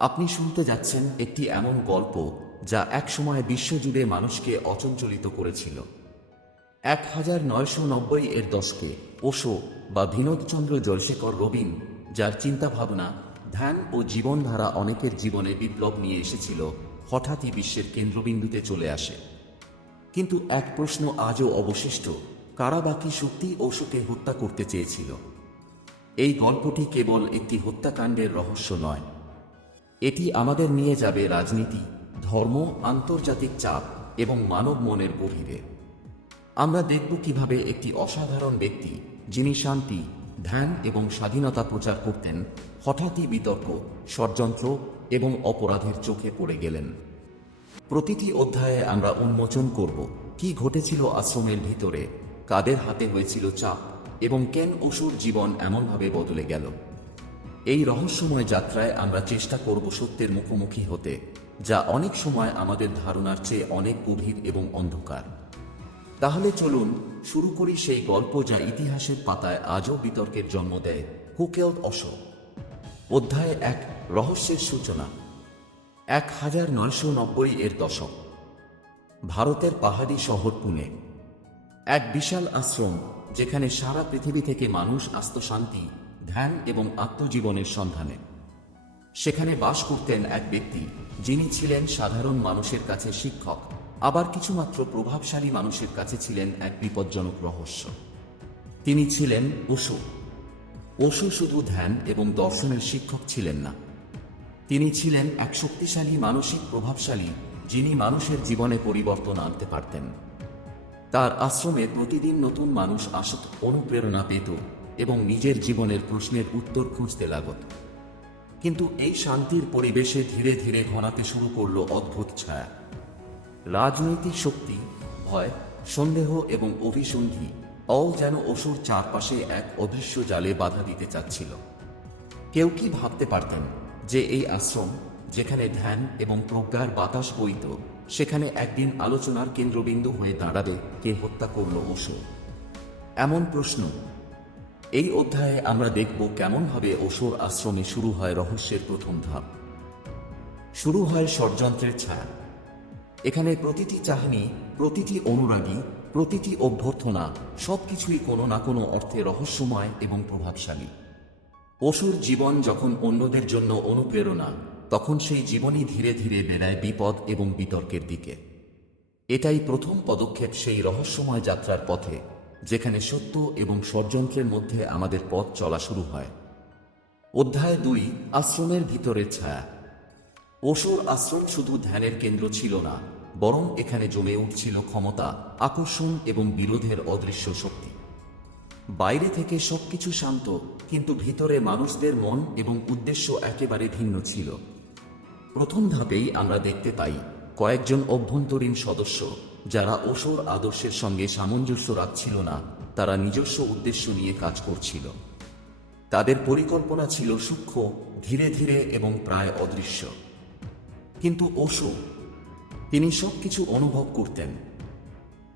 আপনি শুনতে যাচ্ছেন একটি এমন গল্প যা একসময় বিশ্বজুড়ে মানুষকে অচঞ্চলিত করেছিল। এক হাজার নয়শো নব্বই এর দশকে ওশো বা বিনোদচন্দ্র জলশেখর রবিন, যার চিন্তাভাবনা ধ্যান ও জীবনধারা অনেকের জীবনে বিপ্লব নিয়ে এসেছিল, হঠাৎই বিশ্বের কেন্দ্রবিন্দুতে চলে আসে। কিন্তু এক প্রশ্ন আজও অবশিষ্ট, কারা বাকি সত্যি ওশোকে হত্যা করতে চেয়েছিল? এই গল্পটি কেবল একটি হত্যাকাণ্ডের রহস্য নয় এটি আমাদের নিয়ে যাবে রাজনীতি, ধর্ম, আন্তর্জাতিক চাপ এবং মানব মনের গভীরে। আমরা দেখব কীভাবে একটি অসাধারণ ব্যক্তি, যিনি শান্তি, ধ্যান এবং স্বাধীনতা প্রচার করতেন, হঠাৎই বিতর্ক, ষড়যন্ত্র এবং অপরাধের চোখে পড়ে গেলেন। প্রতিটি অধ্যায়ে আমরা উন্মোচন করব কি ঘটেছিল আশ্রমের ভিতরে, কাদের হাতে হয়েছিল চাপ এবং কেন অসুর জীবন এমনভাবে বদলে গেল। এই রহস্যময় যাত্রায় আমরা চেষ্টা করব সত্যের মুখোমুখি হতে, যা অনেক সময় আমাদের ধারণার চেয়ে অনেক গভীর এবং অন্ধকার। তাহলে চলুন শুরু করি সেই গল্প যা ইতিহাসের পাতায় আজও বিতর্কের জন্ম দেয় হুকেল অশোক। অধ্যায় এক, রহস্যের সূচনা। এক হাজার নয়শো নব্বই এর দশক। ভারতের পাহাড়ি শহর পুনে। এক বিশাল আশ্রম, যেখানে সারা পৃথিবী থেকে মানুষ আস্ত শান্তি ধ্যান এবং আত্মজীবনের সন্ধানে। সেখানে বাস করতেন এক ব্যক্তি যিনি ছিলেন সাধারণ মানুষের কাছে শিক্ষক, আবার কিছুমাত্র প্রভাবশালী মানুষের কাছে ছিলেন এক বিপজ্জনক রহস্য। তিনি ছিলেন অসু অসু শুধু ধ্যান এবং দর্শনের শিক্ষক ছিলেন না। তিনি ছিলেন এক শক্তিশালী, মানসিক প্রভাবশালী যিনি মানুষের জীবনে পরিবর্তন আনতে পারতেন। তার আশ্রমে প্রতিদিন নতুন মানুষ আসত অনুপ্রেরণা পেত এবং নিজের জীবনের প্রশ্নের উত্তর খুঁজতে লাগত কিন্তু এই শান্তির পরিবেশে ধীরে ধীরে ঘনাতে শুরু করল অদ্ভুত ছায়া। রাজনৈতিক শক্তি, ভয়, সন্দেহ এবং অভিসন্ধি অল যেন অসুর চারপাশে এক অদৃশ্য জালে বাধা দিতে চাচ্ছিল। কেউ কি ভাবতে পারতেন যে এই আশ্রম, যেখানে ধ্যান এবং প্রজ্ঞার বাতাস বইত, সেখানে একদিন আলোচনার কেন্দ্রবিন্দু হয়ে দাঁড়াবে কে হত্যা করল অসুর? এমন প্রশ্ন এই অধ্যায়ে আমরা দেখব কেমনভাবে অসুর আশ্রমে শুরু হয় রহস্যের প্রথম ধাপ। শুরু হয় ষড়যন্ত্রের ছায়া। এখানে প্রতিটি চাহনি, প্রতিটি অনুরাগী, প্রতিটি অভ্যর্থনা সবকিছুই কোনো না কোনো অর্থে রহস্যময় এবং প্রভাবশালী। অসুর জীবন যখন অন্যদের জন্য অনুপ্রেরণা, তখন সেই জীবনই ধীরে ধীরে বেড়ায় বিপদ এবং বিতর্কের দিকে। এটাই প্রথম পদক্ষেপ সেই রহস্যময় যাত্রার পথে। যেখানে সত্য এবং ষড়যন্ত্রের মধ্যে আমাদের পথ চলা শুরু হয়। অধ্যায় দুই, আশ্রমের ভিতরের ছায়া। অসুর আশ্রম শুধু ধ্যানের কেন্দ্র ছিল না, বরং এখানে জমে উঠছিল ক্ষমতা, আকর্ষণ এবং বিরোধের অদৃশ্য শক্তি। বাইরে থেকে সবকিছু শান্ত, কিন্তু ভিতরে মানুষদের মন এবং উদ্দেশ্য একেবারে ভিন্ন ছিল। প্রথম ধাপেই আমরা দেখতে পাই কয়েকজন অভ্যন্তরীণ সদস্য যারা অসুর আদর্শের সঙ্গে সামঞ্জস্য রাখছিল না, তারা নিজস্ব উদ্দেশ্য নিয়ে কাজ করছিল। তাদের পরিকল্পনা ছিল সূক্ষ্ম, ধীরে ধীরে এবং প্রায় অদৃশ্য। কিন্তু অসু, তিনি সবকিছু অনুভব করতেন।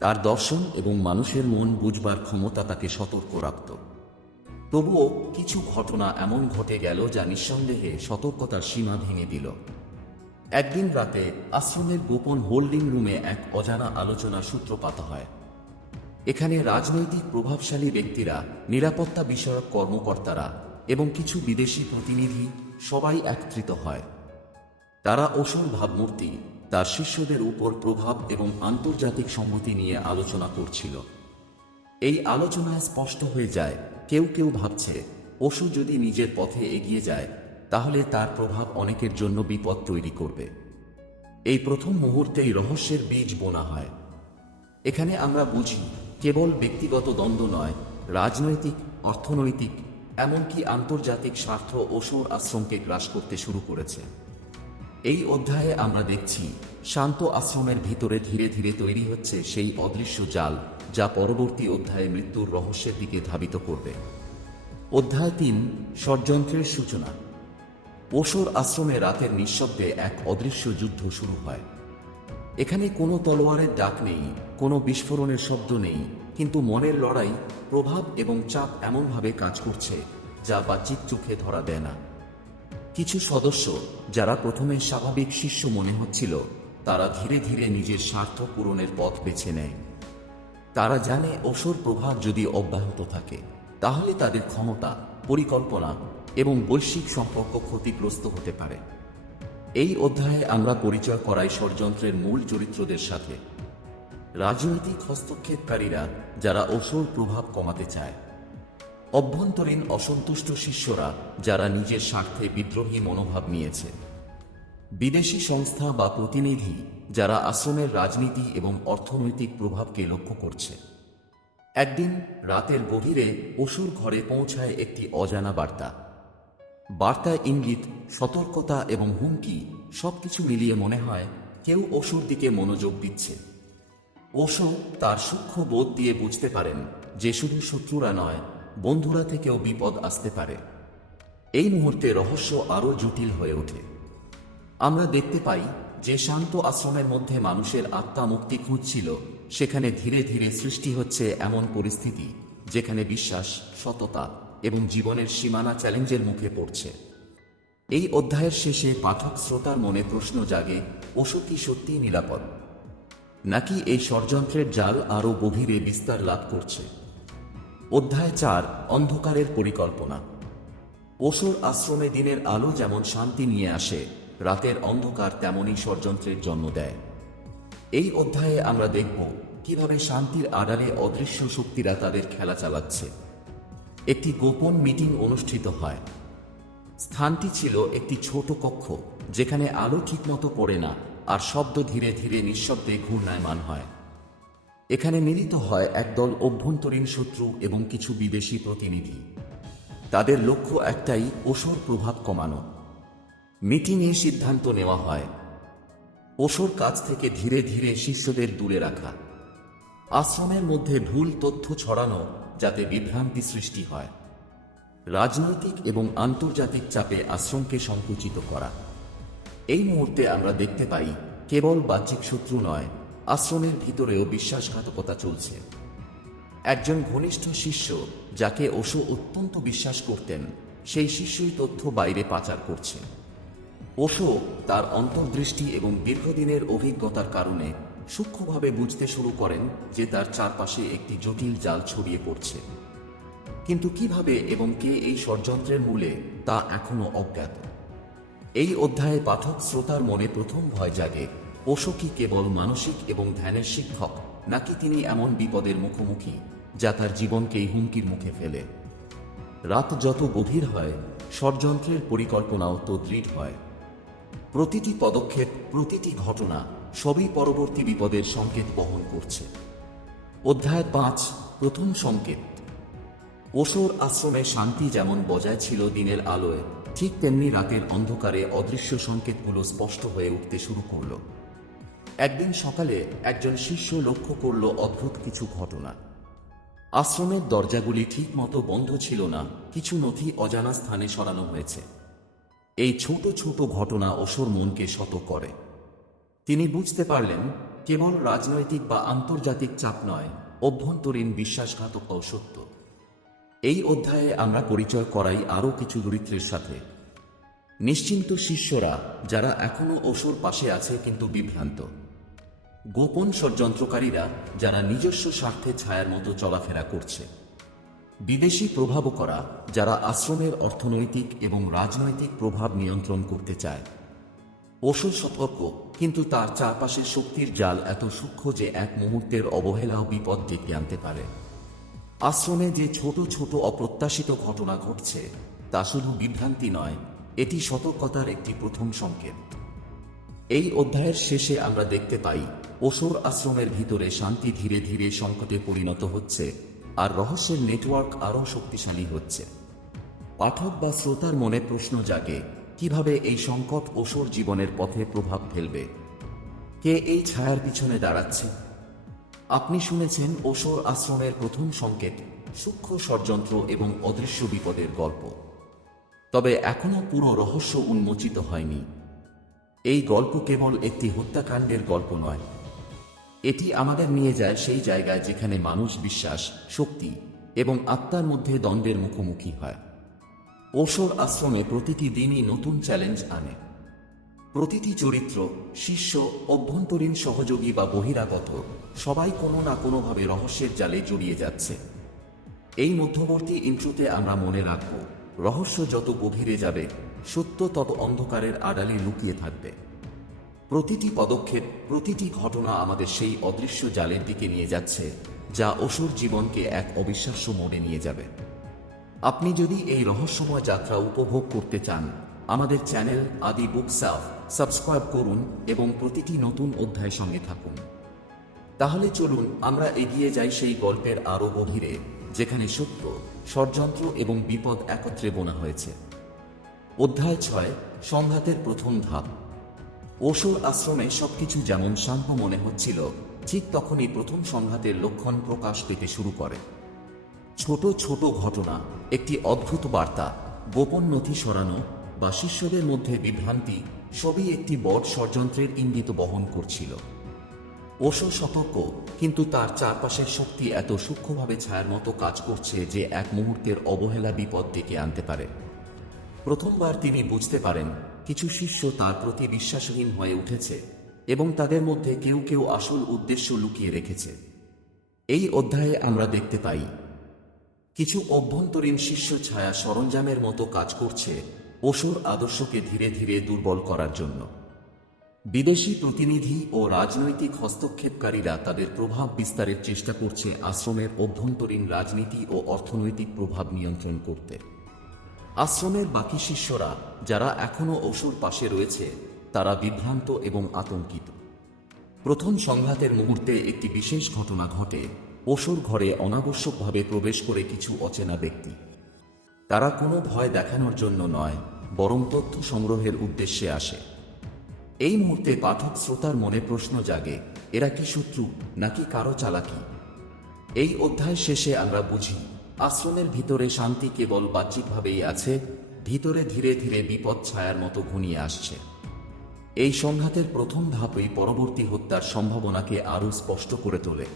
তার দর্শন এবং মানুষের মন বুঝবার ক্ষমতা তাকে সতর্ক রাখত। তবুও কিছু ঘটনা এমন ঘটে গেল যা নিঃসন্দেহে সতর্কতার সীমা ভেঙে দিল। একদিন রাতে আশ্রমের গোপন হোল্ডিং রুমে এক অজানা আলোচনা সূত্রপাত হয়। এখানে রাজনৈতিক প্রভাবশালী ব্যক্তিরা, নিরাপত্তা বিষয়ক কর্মকর্তারা এবং কিছু বিদেশি প্রতিনিধি সবাই একত্রিত হয়। তারা অসল ভাবমূর্তি, তার শিষ্যদের উপর প্রভাব এবং আন্তর্জাতিক সম্মতি নিয়ে আলোচনা করছিল। এই আলোচনায় স্পষ্ট হয়ে যায়, কেউ কেউ ভাবছে অসু যদি নিজের পথে এগিয়ে যায় তাহলে তার প্রভাব অনেকের জন্য বিপদ তৈরি করবে। এই প্রথম মুহূর্তেই রহস্যের বীজ বোনা হয়। এখানে আমরা বুঝি, কেবল ব্যক্তিগত দ্বন্দ্ব নয়, রাজনৈতিক, অর্থনৈতিক, এমনকি আন্তর্জাতিক স্বার্থ অসুর আশ্রমকে গ্রাস করতে শুরু করেছে। এই অধ্যায়ে আমরা দেখছি, শান্ত আশ্রমের ভিতরে ধীরে ধীরে তৈরি হচ্ছে সেই অদৃশ্য জাল যা পরবর্তী অধ্যায়ে মৃত্যুর রহস্যের দিকে ধাবিত করবে। অধ্যায় তিন, ষড়যন্ত্রের সূচনা। ওসর আশ্রমে রাতের নিঃশব্দে এক অদৃশ্য যুদ্ধ শুরু হয়। এখানে কোনো তলোয়ারের ডাক নেই, কোনো বিস্ফোরণের শব্দ নেই, কিন্তু মনের লড়াই, প্রভাব এবং চাপ এমনভাবে কাজ করছে, যা বাহ্যিক চোখে ধরা দেয় না। কিছু সদস্য, যারা প্রথমে স্বাভাবিক শিষ্য মনে হচ্ছিল, তারা ধীরে ধীরে নিজের স্বার্থ পূরণের পথ বেছে নেয়। তারা জানে অসুর প্রভাব যদি অব্যাহত থাকে, তাহলে তাদের ক্ষমতা, পরিকল্পনা এবং বৈশ্বিক সম্পর্ক ক্ষতিগ্রস্ত হতে পারে। এই অধ্যায়ে আমরা পরিচয় করাই ষড়যন্ত্রের মূল চরিত্রদের সাথে। রাজনৈতিক হস্তক্ষেপকারীরা যারা অসুর প্রভাব কমাতে চায়। অভ্যন্তরীণ অসন্তুষ্ট শিষ্যরা যারা নিজের স্বার্থে বিদ্রোহী মনোভাব নিয়েছে। বিদেশি সংস্থা বা প্রতিনিধি যারা আশ্রমের রাজনীতি এবং অর্থনৈতিক প্রভাবকে লক্ষ্য করছে। একদিন রাতের গভীরে অসুর ঘরে পৌঁছায় একটি অজানা বার্তা। বার্তায় ইঙ্গিত, সতর্কতা এবং হুমকি সবকিছু মিলিয়ে মনে হয় কেউ অসুর দিকে মনোযোগ দিচ্ছে। ওশো তার সূক্ষ্ম বোধ দিয়ে বুঝতে পারেন যে শুধু শত্রুরা নয়, বন্ধুরা থেকেও বিপদ আসতে পারে। এই মুহূর্তে রহস্য আরও জটিল হয়ে ওঠে। আমরা দেখতে পাই যে শান্ত আশ্রমের মধ্যে মানুষের আত্মা মুক্তি খুঁজছিল, সেখানে ধীরে ধীরে সৃষ্টি হচ্ছে এমন পরিস্থিতি যেখানে বিশ্বাস, সততা এবং জীবনের সীমানা চ্যালেঞ্জের মুখে পড়ছে। এই অধ্যায়ের শেষে পাঠক শ্রোতার মনে প্রশ্ন জাগে ওষু কি সত্যিই নিরাপদ? নাকি এই ষড়যন্ত্রের জাল আরও গভীরে বিস্তার লাভ করছে? অধ্যায় চার, অন্ধকারের পরিকল্পনা। অসুর আশ্রমে দিনের আলো যেমন শান্তি নিয়ে আসে, রাতের অন্ধকার তেমনই ষড়যন্ত্রের জন্ম দেয়। এই অধ্যায়ে আমরা দেখব কীভাবে শান্তির আড়ালে অদৃশ্য শক্তিরা তাদের খেলা চালাচ্ছে। একটি গোপন মিটিং অনুষ্ঠিত হয়। স্থানটি ছিল একটি ছোট কক্ষ, যেখানে আলো ঠিকমতো পড়ে না আর শব্দ ধীরে ধীরে নিঃশব্দে ঘূর্ণায়মান হয়। এখানে মিলিত হয় একদল অভ্যন্তরীণ শত্রু এবং কিছু বিদেশি প্রতিনিধি। তাদের লক্ষ্য একটাই ওষুর প্রভাব কমানো। মিটিংয়ে সিদ্ধান্ত নেওয়া হয়। ওষুর কাছ থেকে ধীরে ধীরে শিষ্যদের দূরে রাখা। আশ্রমের মধ্যে ভুল তথ্য ছড়ানো যাতে বিভ্রান্তি সৃষ্টি হয়। রাজনৈতিক এবং আন্তর্জাতিক চাপে আশ্রমকে সংকুচিত করা। এই মুহূর্তে আমরা দেখতে পাই, কেবল বাহ্যিক শত্রু নয়, আশ্রমের ভিতরেও বিশ্বাসঘাতকতা চলছে। একজন ঘনিষ্ঠ শিষ্য যাকে ওশো অত্যন্ত বিশ্বাস করতেন, সেই শিষ্যই তথ্য বাইরে পাচার করছে। ওশো তার অন্তর্দৃষ্টি এবং দীর্ঘদিনের অভিজ্ঞতার কারণে সূক্ষ্মভাবে বুঝতে শুরু করেন যে তার চারপাশে একটি জটিল জাল ছড়িয়ে পড়ছে। কিন্তু কীভাবে এবং কে এই ষড়যন্ত্রের মূলে, তা এখনও অজ্ঞাত। এই অধ্যায়ে পাঠক শ্রোতার মনে প্রথম ভয় জাগে ওশো কি কেবল মানসিক এবং ধ্যানের শিক্ষক, নাকি তিনি এমন বিপদের মুখোমুখি, যা তার জীবনকেই হুমকির মুখে ফেলে? রাত যত গভীর হয়, ষড়যন্ত্রের পরিকল্পনাও তো দৃঢ় হয়। প্রতিটি পদক্ষেপ, প্রতিটি ঘটনা সবই পরবর্তী বিপদের সংকেত বহন করছে। অধ্যায় পাঁচ, প্রথম সংকেত। ওশোর আশ্রমে শান্তি যেমন বজায় ছিল দিনের আলোয়, ঠিক তেমনি রাতের অন্ধকারে অদৃশ্য সংকেতগুলো স্পষ্ট হয়ে উঠতে শুরু করল। একদিন সকালে একজন শিষ্য লক্ষ্য করল অদ্ভুত কিছু ঘটনা। আশ্রমের দরজাগুলি ঠিকমতো বন্ধ ছিল না, কিছু নথি অজানা স্থানে সরানো হয়েছে। এই ছোট ছোট ঘটনা অসুর মনকে শত করে। তিনি বুঝতে পারলেন, কেবল রাজনৈতিক বা আন্তর্জাতিক চাপ নয়, অভ্যন্তরীণ বিশ্বাসঘাতকতাও সত্য। এই অধ্যায়ে আমরা পরিচয় করাই আরও কিছু দরিদ্রের সাথে। নিশ্চিন্ত শিষ্যরা, যারা এখনও অসুর পাশে আছে কিন্তু বিভ্রান্ত। গোপন ষড়যন্ত্রকারীরা, যারা নিজস্ব স্বার্থে ছায়ার মতো চলাফেরা করছে। বিদেশি প্রভাবকরা, যারা আশ্রমের অর্থনৈতিক এবং রাজনৈতিক প্রভাব নিয়ন্ত্রণ করতে চায়। ওষুধ সতর্ক, কিন্তু তার চারপাশে শক্তির জাল এত সূক্ষ্ম যে এক মুহূর্তের অবহেলাও বিপদ ডেকে আনতে পারে। আশ্রমে যে ছোট ছোট অপ্রত্যাশিত ঘটনা ঘটছে, তা শুধু বিভ্রান্তি নয়, এটি সতর্কতার একটি প্রথম সংকেত। এই অধ্যায়ের শেষে আমরা দেখতে পাই, অসুর আশ্রমের ভিতরে শান্তি ধীরে ধীরে সংকটে পরিণত হচ্ছে, আর রহস্যের নেটওয়ার্ক আরও শক্তিশালী হচ্ছে। পাঠক বা শ্রোতার মনে প্রশ্ন জাগে কীভাবে এই সংকট অসুর জীবনের পথে প্রভাব ফেলবে? কে এই ছায়ার পিছনে দাঁড়াচ্ছে? আপনি শুনেছেন অসুর আশ্রমের প্রথম সংকেত, সূক্ষ্ম ষড়যন্ত্র এবং অদৃশ্য বিপদের গল্প। তবে এখনও পুরো রহস্য উন্মোচিত হয়নি। এই গল্প কেবল একটি হত্যাকাণ্ডের গল্প নয়। এটি আমাদের নিয়ে যায় সেই জায়গায় যেখানে মানুষ বিশ্বাস, শক্তি এবং আত্মার মধ্যে দ্বন্দ্বের মুখোমুখি হয়। ওসর আশ্রমে প্রতিটি দিনই নতুন চ্যালেঞ্জ আনে। প্রতিটি চরিত্র, শিষ্য, অভ্যন্তরীণ সহযোগী বা বহিরাগত, সবাই কোনো না কোনোভাবে রহস্যের জালে জড়িয়ে যাচ্ছে। এই মধ্যবর্তী ইন্ট্রোতে আমরা মনে রাখব, রহস্য যত গভীরে যাবে, সত্য তত অন্ধকারের আড়ালে লুকিয়ে থাকবে। প্রতিটি পদক্ষেপ, প্রতিটি ঘটনা আমাদের সেই অদৃশ্য জালের দিকে নিয়ে যাচ্ছে, যা অসুর জীবনকে এক অবিশ্বাস্য মোড়ে নিয়ে যাবে। আপনি যদি এই রহস্যময় যাত্রা উপভোগ করতে চান, আমাদের চ্যানেল আদি বুক সাফ সাবস্ক্রাইব করুন এবং প্রতিটি নতুন অধ্যায় সঙ্গে থাকুন। তাহলে চলুন আমরা এগিয়ে যাই সেই গল্পের আরও গভীরে, যেখানে সত্য, ষড়যন্ত্র এবং বিপদ একত্রে বোনা হয়েছে। অধ্যায় ছয়, সংঘাতের প্রথম ধাপ। ওষুর আশ্রমে সবকিছু যেমন শান্ত মনে হচ্ছিল, ঠিক তখনই প্রথম সংঘাতের লক্ষণ প্রকাশ পেতে শুরু করে। ছোট ছোট ঘটনা, একটি অদ্ভুত বার্তা, গোপন নথি সরানো বা শিষ্যদের মধ্যে বিভ্রান্তি সবই একটি বট ষড়যন্ত্রের ইঙ্গিত বহন করছিল। ওশো সতর্ক, কিন্তু তার চারপাশের শক্তি এত সূক্ষ্মভাবে ছায়ার মতো কাজ করছে যে এক মুহূর্তের অবহেলা বিপদ ডেকে আনতে পারে। প্রথমবার তিনি বুঝতে পারেন, কিছু শিষ্য তার প্রতি বিশ্বাসহীন হয়ে উঠেছে এবং তাদের মধ্যে কেউ কেউ আসল উদ্দেশ্য লুকিয়ে রেখেছে। এই অধ্যায়ে আমরা দেখতে পাই কিছু অভ্যন্তরীণ শিষ্য ছায়া সরঞ্জামের মতো কাজ করছে অসুর আদর্শকে ধীরে ধীরে দুর্বল করার জন্য। বিদেশি প্রতিনিধি ও রাজনৈতিক হস্তক্ষেপকারীরা তাদের প্রভাব বিস্তারের চেষ্টা করছে আশ্রমের অভ্যন্তরীণ রাজনীতি ও অর্থনৈতিক প্রভাব নিয়ন্ত্রণ করতে। আশ্রমের বাকি শিষ্যরা, যারা এখনও অসুর পাশে রয়েছে, তারা বিভ্রান্ত এবং আতঙ্কিত। প্রথম সংঘাতের মুহূর্তে একটি বিশেষ ঘটনা ঘটে অসুর ঘরে অনাবশ্যকভাবে প্রবেশ করে কিছু অচেনা ব্যক্তি। তারা কোনো ভয় দেখানোর জন্য নয়, বরং তথ্য সংগ্রহের উদ্দেশ্যে আসে। এই মুহূর্তে পাঠক শ্রোতার মনে প্রশ্ন জাগে, এরা কি শত্রু, নাকি কারও চালাকি? এই অধ্যায় শেষে আমরা বুঝি, আশ্রমের ভিতরে শান্তি কেবল বাহ্যিকভাবেই আছে, ভিতরে ধীরে ধীরে বিপদ ছায়ার মতো ঘনিয়ে আসছে। এই সংঘাতের প্রথম ধাপই পরবর্তী হত্যার সম্ভাবনাকে আরও স্পষ্ট করে তোলে।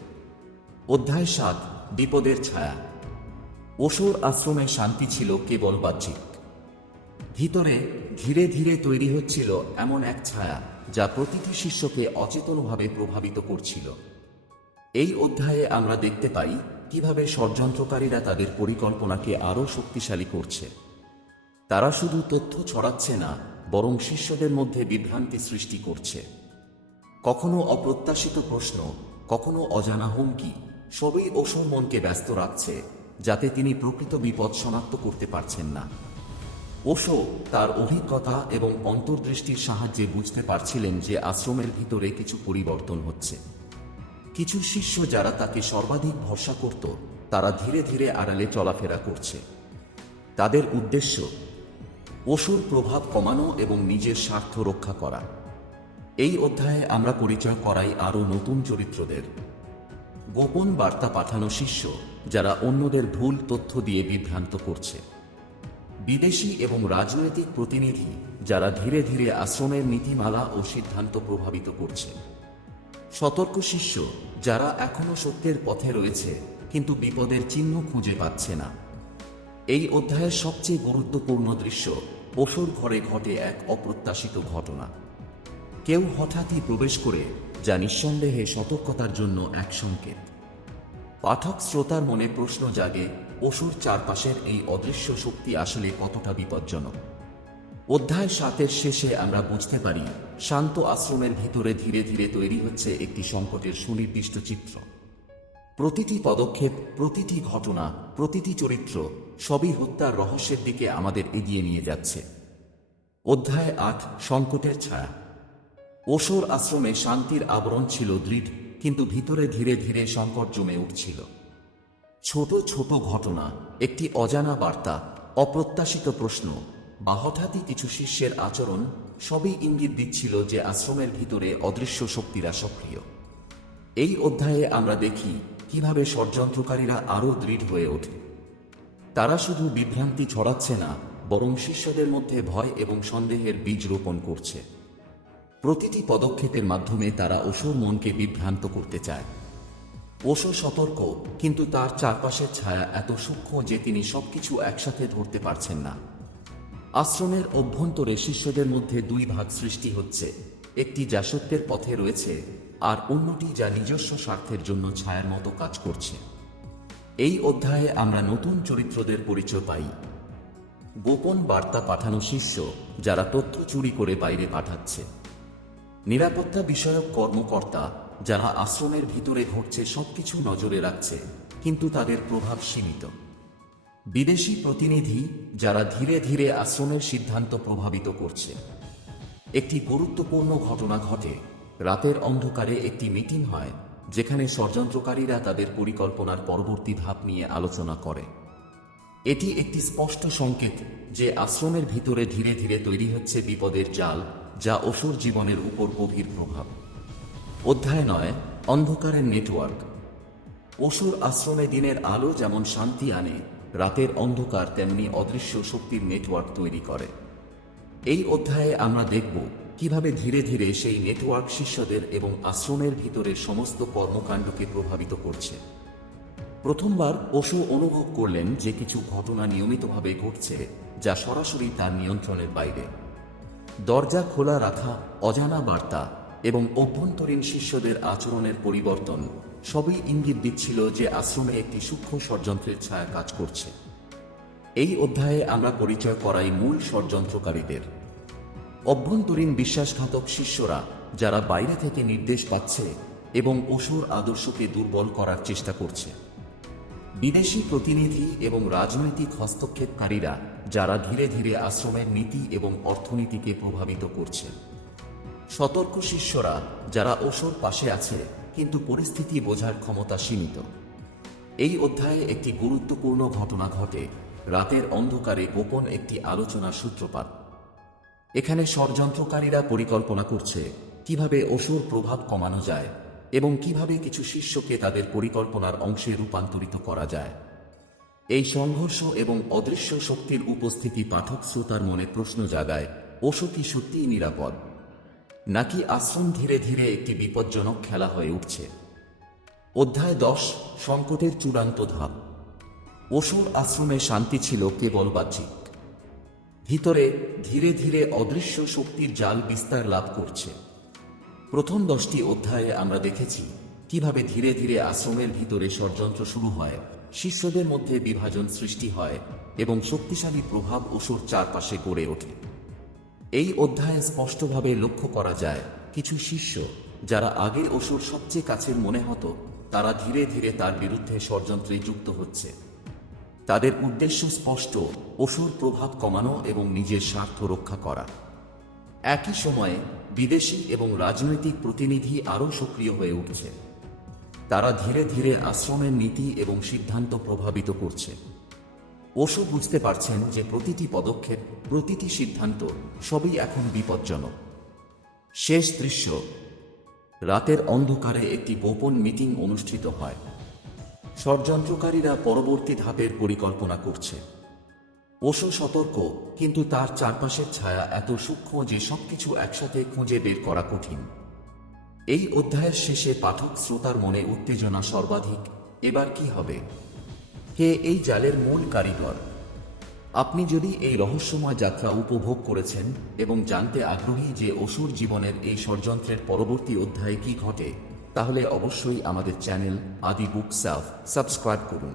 অধ্যায় সাত, বিপদের ছায়া। অসুর আশ্রমে শান্তি ছিল কেবল বাহ্যিক। ভিতরে ধীরে ধীরে তৈরি হচ্ছিল এমন এক ছায়া যা প্রতিটি শিষ্যকে অচেতনভাবে প্রভাবিত করছিল। এই অধ্যায়ে আমরা দেখতে পাই কীভাবে ষড়যন্ত্রকারীরা তাদের পরিকল্পনাকে আরও শক্তিশালী করছে। তারা শুধু তথ্য ছড়াচ্ছে না, বরং শিষ্যদের মধ্যে বিভ্রান্তি সৃষ্টি করছে। কখনো অপ্রত্যাশিত প্রশ্ন, কখনো অজানা হুমকি সবই অসুর মনকে ব্যস্ত রাখছে, যাতে তিনি প্রকৃত বিপদ শনাক্ত করতে পারছেন না। ওশো তার অভিজ্ঞতা এবং অন্তর্দৃষ্টির সাহায্যে বুঝতে পারছিলেন যে আশ্রমের ভিতরে কিছু পরিবর্তন হচ্ছে। কিছু শিষ্য যারা তাকে সর্বাধিক ভরসা করত, তারা ধীরে ধীরে আড়ালে চলাফেরা করছে। তাদের উদ্দেশ্য অসুর প্রভাব কমানো এবং নিজের স্বার্থ রক্ষা করা। এই অধ্যায়ে আমরা পরিচয় করাই আরও নতুন চরিত্রদের। গোপন বার্তা পাঠানো শিষ্য যারা অন্যদের ভুল তথ্য দিয়ে বিভ্রান্ত করছে। বিদেশি এবং রাজনৈতিক প্রতিনিধি যারা ধীরে ধীরে আশ্রমের নীতিমালা ও সিদ্ধান্ত প্রভাবিত করছে। সতর্ক শিষ্য যারা এখনও সত্যের পথে রয়েছে কিন্তু বিপদের চিহ্ন খুঁজে পাচ্ছে না। এই অধ্যায়ের সবচেয়ে গুরুত্বপূর্ণ দৃশ্য পশুর ঘরে ঘটে এক অপ্রত্যাশিত ঘটনা। কেউ হঠাৎই প্রবেশ করে যা নিঃসন্দেহে সতর্কতার জন্য এক সংকেত। পাঠক শ্রোতার মনে প্রশ্ন জাগে, অসুর চারপাশের এই অদৃশ্য শক্তি আসলে কতটা বিপজ্জনক? অধ্যায় সাতের শেষে আমরা বুঝতে পারি, শান্ত আশ্রমের ভিতরে ধীরে ধীরে তৈরি হচ্ছে একটি সংকটের সুনির্দিষ্ট চিত্র। প্রতিটি পদক্ষেপ, প্রতিটি ঘটনা, প্রতিটি চরিত্র, সবই হত্যার রহস্যের দিকে আমাদের এগিয়ে নিয়ে যাচ্ছে। অধ্যায় আট, সংকটের ছায়া। ওশোর আশ্রমে শান্তির আবরণ ছিল দৃঢ়, কিন্তু ভিতরে ধীরে ধীরে সংকট জমে উঠছিল। ছোট ছোট ঘটনা, একটি অজানা বার্তা, অপ্রত্যাশিত প্রশ্ন, বা হঠাৎই কিছু শিষ্যের আচরণ, সবই ইঙ্গিত দিচ্ছিল যে আশ্রমের ভিতরে অদৃশ্য শক্তিরা সক্রিয়। এই অধ্যায়ে আমরা দেখি কীভাবে ষড়যন্ত্রকারীরা আরও দৃঢ় হয়ে ওঠে। তারা শুধু বিভ্রান্তি ছড়াচ্ছে না, বরং শিষ্যদের মধ্যে ভয় এবং সন্দেহের বীজ রোপণ করছে। প্রতিটি পদক্ষেপের মাধ্যমে তারা অসুর মনকে বিভ্রান্ত করতে চায়। ওশো সতর্ক, কিন্তু তার চারপাশের ছায়া এত সূক্ষ্ম যে তিনি সবকিছু একসাথে ধরতে পারছেন না। আশ্রমের অভ্যন্তরে শিষ্যদের মধ্যে দুই ভাগ সৃষ্টি হচ্ছে, একটি যা সত্যের পথে রয়েছে আর অন্যটি যা নিজস্ব স্বার্থের জন্য ছায়ার মতো কাজ করছে। এই অধ্যায়ে আমরা নতুন চরিত্রদের পরিচয় পাই। গোপন বার্তা পাঠানো শিষ্য যারা তথ্য চুরি করে বাইরে পাঠাচ্ছে। নিরাপত্তা বিষয়ক কর্মকর্তা যারা আশ্রমের ভিতরে ঘটছে সবকিছু নজরে রাখছে, কিন্তু তাদের প্রভাব সীমিত। বিদেশি প্রতিনিধি যারা ধীরে ধীরে আশ্রমের সিদ্ধান্ত প্রভাবিত করছে। একটি গুরুত্বপূর্ণ ঘটনা ঘটে। রাতের অন্ধকারে একটি মিটিং হয়, যেখানে ষড়যন্ত্রকারীরা তাদের পরিকল্পনার পরবর্তী ধাপ নিয়ে আলোচনা করে। এটি একটি স্পষ্ট সংকেত যে আশ্রমের ভিতরে ধীরে ধীরে তৈরি হচ্ছে বিপদের জাল যা অসুর জীবনের উপর গভীর প্রভাব। অধ্যায় নয়, অন্ধকারের নেটওয়ার্ক। অসুর আশ্রমে দিনের আলো যেমন শান্তি আনে, রাতের অন্ধকার তেমনি অদৃশ্য শক্তির নেটওয়ার্ক তৈরি করে। এই অধ্যায়ে আমরা দেখব কীভাবে ধীরে ধীরে সেই নেটওয়ার্ক শিষ্যদের এবং আশ্রমের ভিতরের সমস্ত কর্মকাণ্ডকে প্রভাবিত করছে। প্রথমবার অশু অনুভব করলেন যে কিছু ঘটনা নিয়মিতভাবে ঘটছে যা সরাসরি তার নিয়ন্ত্রণের বাইরে। দরজা খোলা রাখা, অজানা বার্তা এবং অভ্যন্তরীণ শিষ্যদের আচরণের পরিবর্তন সবই ইঙ্গিত দিচ্ছিল যে আশ্রমে একটি সূক্ষ্ম ষড়যন্ত্রের ছায়া কাজ করছে। এই অধ্যায়ে আমরা পরিচয় করাই মূল ষড়যন্ত্রকারীদের। অভ্যন্তরীণ বিশ্বাসঘাতক শিষ্যরা যারা বাইরে থেকে নির্দেশ পাচ্ছে এবং অসুর আদর্শকে দুর্বল করার চেষ্টা করছে। বিদেশি প্রতিনিধি এবং রাজনৈতিক হস্তক্ষেপকারীরা, যারা ধীরে ধীরে আশ্রমের নীতি এবং অর্থনীতিকে প্রভাবিত করছে। সতর্ক শিষ্যরা, যারা ওসর পাশে আছে, কিন্তু পরিস্থিতি বোঝার ক্ষমতা সীমিত। এই অধ্যায়ে একটি গুরুত্বপূর্ণ ঘটনা ঘটে। রাতের অন্ধকারে গোপন একটি আলোচনার সূত্রপাত। এখানে ষড়যন্ত্রকারীরা পরিকল্পনা করছে, কীভাবে অসুর প্রভাব কমানো যায়। এবং কীভাবে কিছু শিষ্যকে তাদের পরিকল্পনার অংশে রূপান্তরিত করা যায়। এই সংঘর্ষ এবং অদৃশ্য শক্তির উপস্থিতি পাঠক শ্রোতার মনে প্রশ্ন জাগায় ওষু কি সত্যিই নিরাপদ? নাকি আশ্রম ধীরে ধীরে একটি বিপজ্জনক খেলা হয়ে উঠছে? অধ্যায় দশ, সংকটের চূড়ান্ত ধাপ। অসুর আশ্রমে শান্তি ছিল কেবল বাহ্যিক। ভিতরে ধীরে ধীরে অদৃশ্য শক্তির জাল বিস্তার লাভ করছে। প্রথম দশটি অধ্যায়ে আমরা দেখেছি কীভাবে ধীরে ধীরে আশ্রমের ভিতরে ষড়যন্ত্র শুরু হয়, শিষ্যদের মধ্যে বিভাজন সৃষ্টি হয় এবং শক্তিশালী প্রভাব অসুর চারপাশে গড়ে ওঠে। এই অধ্যায়ে স্পষ্টভাবে লক্ষ্য করা যায়, কিছু শিষ্য যারা আগে অসুর সবচেয়ে কাছের মনে হতো, তারা ধীরে ধীরে তার বিরুদ্ধে ষড়যন্ত্রে যুক্ত হচ্ছে। তাদের উদ্দেশ্য স্পষ্ট, অসুর প্রভাব কমানো এবং নিজের স্বার্থ রক্ষা করা। একই সময়ে বিদেশি এবং রাজনৈতিক প্রতিনিধি আরও সক্রিয় হয়ে উঠছে। তারা ধীরে ধীরে আশ্রমের নীতি এবং সিদ্ধান্ত প্রভাবিত করছে। ওশো বুঝতে পারছেন যে প্রতিটি পদক্ষেপ, প্রতিটি সিদ্ধান্ত সবই এখন বিপজ্জনক। শেষ দৃশ্য, রাতের অন্ধকারে একটি গোপন মিটিং অনুষ্ঠিত হয়। ষড়যন্ত্রকারীরা পরবর্তী ধাপের পরিকল্পনা করছে। ওশো সতর্ক, কিন্তু তার চারপাশের ছায়া এত সূক্ষ্ম যে সবকিছু একসাথে খুঁজে বের করা কঠিন। এই অধ্যায়ের শেষে পাঠক শ্রোতার মনে উত্তেজনা সর্বাধিক। এবার কি হবে? কে এই জালের মূল কারিগর, আপনি যদি এই রহস্যময় যাত্রা উপভোগ করেছেন এবং জানতে আগ্রহী যে অসুর জীবনের এই ষড়যন্ত্রের পরবর্তী অধ্যায়ে কি ঘটে, তাহলে অবশ্যই আমাদের চ্যানেল আদি বুক সেলফ সাবস্ক্রাইব করুন।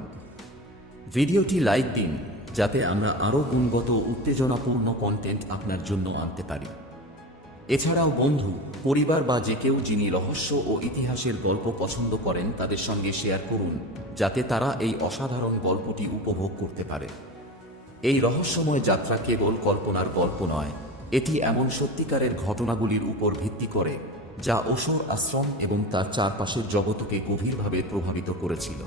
ভিডিওটি লাইক দিন যাতে আমরা আরও গুণগত উত্তেজনাপূর্ণ কন্টেন্ট আপনার জন্য আনতে পারি। এছাড়াও বন্ধু, পরিবার বা যে কেউ যিনি রহস্য ও ইতিহাসের গল্প পছন্দ করেন, তাদের সঙ্গে শেয়ার করুন, যাতে তারা এই অসাধারণ গল্পটি উপভোগ করতে পারে। এই রহস্যময় যাত্রা কেবল কল্পনার গল্প নয়, এটি এমন সত্যিকারের ঘটনাগুলির উপর ভিত্তি করে, যা অসুর আশ্রম এবং তার চারপাশের জগৎকে গভীরভাবে প্রভাবিত করেছিল।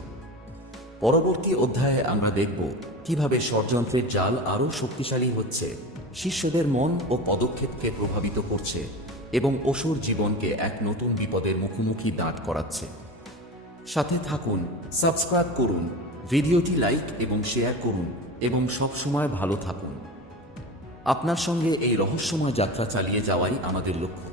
পরবর্তী অধ্যায়ে আমরা দেখব কীভাবে ষড়যন্ত্রের জাল আরও শক্তিশালী হচ্ছে, শিষ্যদের মন ও পদক্ষেপকে প্রভাবিত করছে এবং অসুর জীবনকে এক নতুন বিপদের মুখোমুখি দাঁড় করাচ্ছে। সাথে থাকুন, সাবস্ক্রাইব করুন, ভিডিওটি লাইক এবং শেয়ার করুন এবং সব সময় ভালো থাকুন। আপনার সঙ্গে এই রহস্যময় যাত্রা চালিয়ে যাওয়াই আমাদের লক্ষ্য।